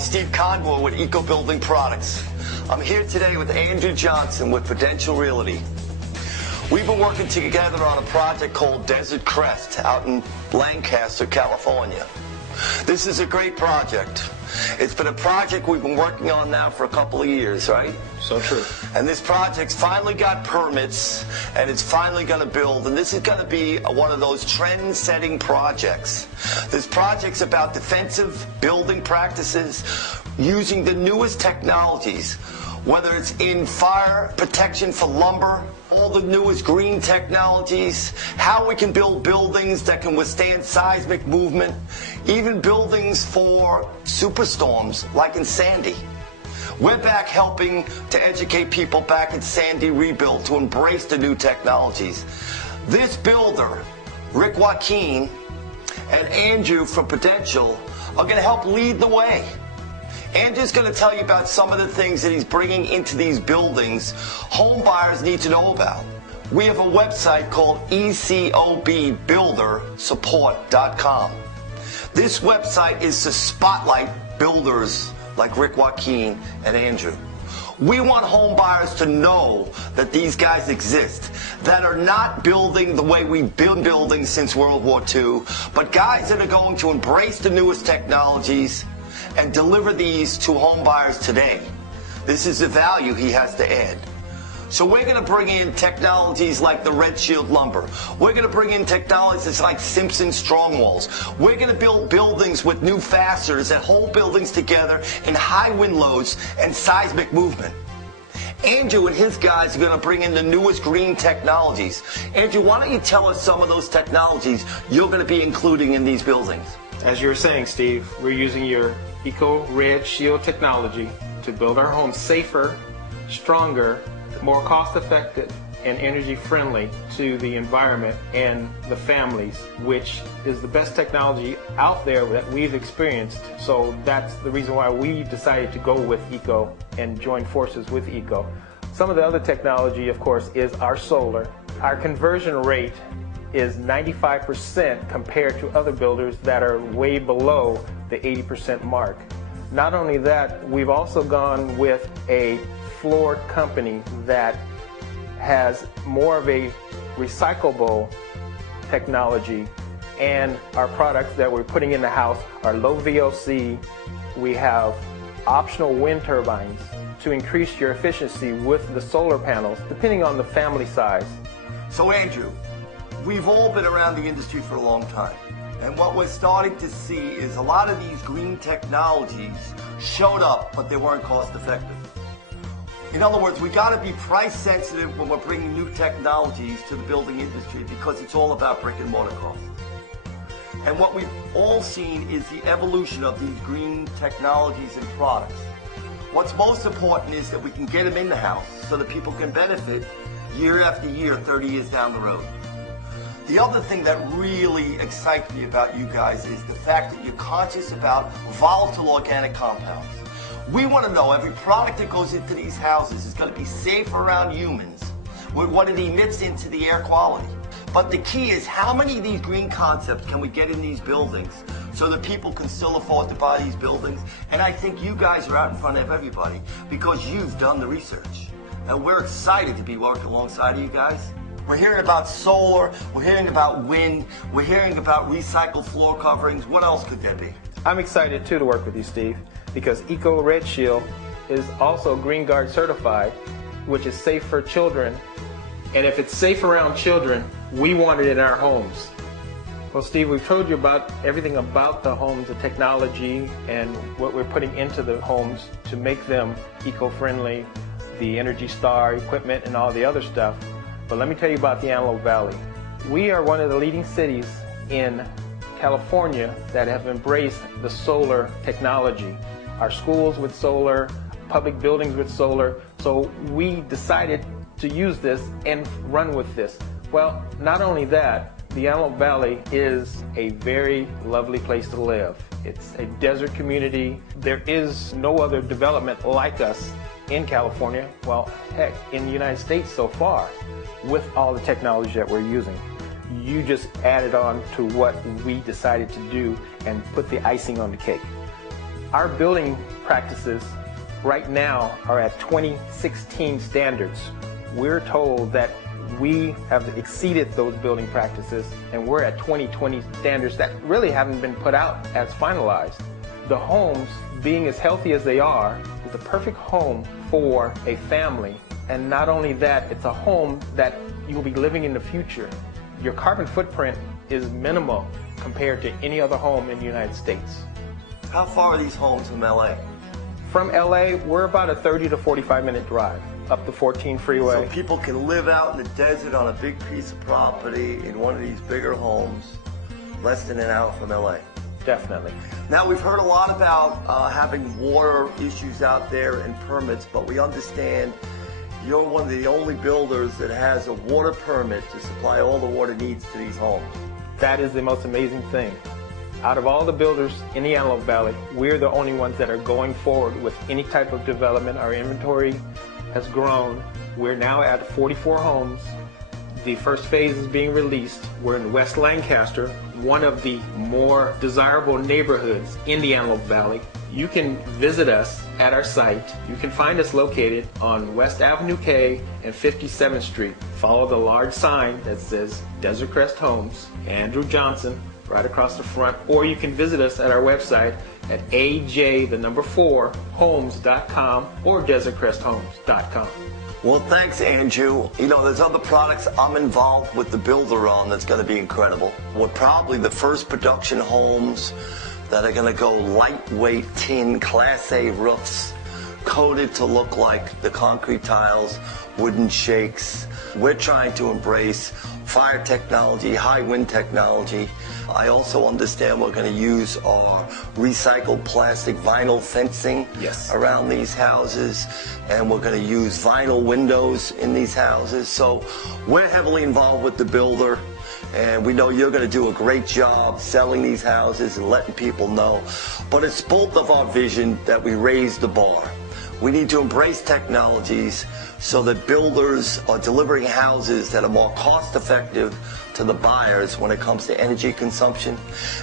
Steve Conboy with Eco Building Products. I'm here today with Andrew Johnson with Prudential Realty. We've been working together on a project called Desert Crest out in Lancaster, California. This is a great project. It's been a project we've been working on now for a couple of years, right? So true. And this project's finally got permits, and it's finally going to build, and this is going to be one of those trend-setting projects. This project's about defensive building practices using the newest technologies, whether it's in fire protection for lumber, all the newest green technologies, how we can build buildings that can withstand seismic movement, even buildings for superstorms like in Sandy. We're back helping to educate people back at Sandy rebuild to embrace the new technologies. This builder, Rick Joaquin and Andrew from Prudential, are going to help lead the way. Andrew's going to tell you about some of the things that he's bringing into these buildings home buyers need to know about. We have a website called ecobbuildersupport.com. This website is to spotlight builders like Rick Joaquin and Andrew. We want home buyers to know that these guys exist, that are not building the way we've been building since World War II, but guys that are going to embrace the newest technologies and deliver these to home buyers today. This is the value he has to add. So we're going to bring in technologies like the Red Shield lumber. We're going to bring in technologies like Simpson strong walls. We're going to build buildings with new fasteners that hold buildings together in high wind loads and seismic movement. Andrew and his guys are going to bring in the newest green technologies. Andrew, why don't you tell us some of those technologies you're going to be including in these buildings? As you were saying, Steve, we're using your Eco Red Shield technology to build our homes safer, stronger, more cost-effective, and energy-friendly to the environment and the families, which is the best technology out there that we've experienced. So that's the reason why we decided to go with Eco and join forces with Eco. Some of the other technology, of course, is our solar. Our conversion rate is 95% compared to other builders that are way below the 80% mark. Not only that, we've also gone with a floored company that has more of a recyclable technology, and our products that we're putting in the house are low VOC. We have optional wind turbines to increase your efficiency with the solar panels, depending on the family size. So Andrew, we've all been around the industry for a long time, and what we're starting to see is a lot of these green technologies showed up, but they weren't cost effective. In other words, we got to be price sensitive when we're bringing new technologies to the building industry, because it's all about brick and mortar costs. And what we've all seen is the evolution of these green technologies and products. What's most important is that we can get them in the house so that people can benefit year after year, 30 years down the road. The other thing that really excites me about you guys is the fact that you're conscious about volatile organic compounds. We want to know every product that goes into these houses is going to be safe around humans with what it emits into the air quality. But the key is, how many of these green concepts can we get in these buildings so that people can still afford to buy these buildings? And I think you guys are out in front of everybody because you've done the research. And we're excited to be working alongside of you guys. We're hearing about solar, we're hearing about wind, we're hearing about recycled floor coverings. What else could there be? I'm excited too to work with you, Steve, because Eco Red Shield is also Green Guard certified, which is safe for children. And if it's safe around children, we want it in our homes. Well, Steve, we've told you about everything about the homes, the technology, and what we're putting into the homes to make them eco-friendly, the Energy Star equipment and all the other stuff. But let me tell you about the Antelope Valley. We are one of the leading cities in California that have embraced the solar technology. Our schools with solar, public buildings with solar. So we decided to use this and run with this. Well, not only that, the Antelope Valley is a very lovely place to live. It's a desert community. There is no other development like us in California, well, heck, in the United States so far, with all the technology that we're using. You just added on to what we decided to do and put the icing on the cake. Our building practices right now are at 2016 standards. We're told that we have exceeded those building practices, and we're at 2020 standards that really haven't been put out as finalized. The homes, being as healthy as they are, is the perfect home for a family. And not only that, it's a home that you will be living in the future. Your carbon footprint is minimal compared to any other home in the United States. How far are these homes from LA? From LA, we're about a 30 to 45 minute drive up the 14 freeway. So people can live out in the desert on a big piece of property in one of these bigger homes, less than an hour from LA. Definitely. Now, we've heard a lot about having water issues out there and permits, but we understand you're one of the only builders that has a water permit to supply all the water needs to these homes. That is the most amazing thing. Out of all the builders in the Antelope Valley, we're the only ones that are going forward with any type of development. Our inventory has grown. We're now at 44 homes. The first phase is being released. We're in West Lancaster, one of the more desirable neighborhoods in the Antelope Valley. You can visit us at our site. You can find us located on West Avenue K and 57th Street. Follow the large sign that says Desert Crest Homes, Andrew Johnson, right across the front, or you can visit us at our website at aj4homes.com or desertcresthomes.com. Well, thanks, Andrew. You know, there's other products I'm involved with the builder on that's going to be incredible. We're probably the first production homes that are going to go lightweight tin, Class A roofs, coated to look like the concrete tiles, wooden shakes. We're trying to embrace fire technology, high wind technology. I also understand we're going to use our recycled plastic vinyl fencing around these houses, and we're going to use vinyl windows in these houses. So we're heavily involved with the builder, and we know you're going to do a great job selling these houses and letting people know. But it's both of our vision that we raise the bar. We need to embrace technologies so that builders are delivering houses that are more cost effective to the buyers when it comes to energy consumption,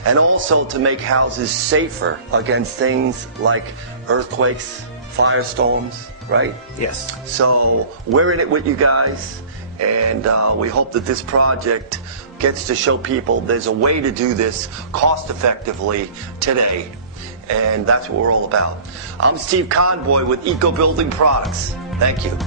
and also to make houses safer against things like earthquakes, firestorms, right? Yes. So we're in it with you guys, and we hope that this project gets to show people there's a way to do this cost effectively today. And that's what we're all about. I'm Steve Conboy with Eco Building Products. Thank you.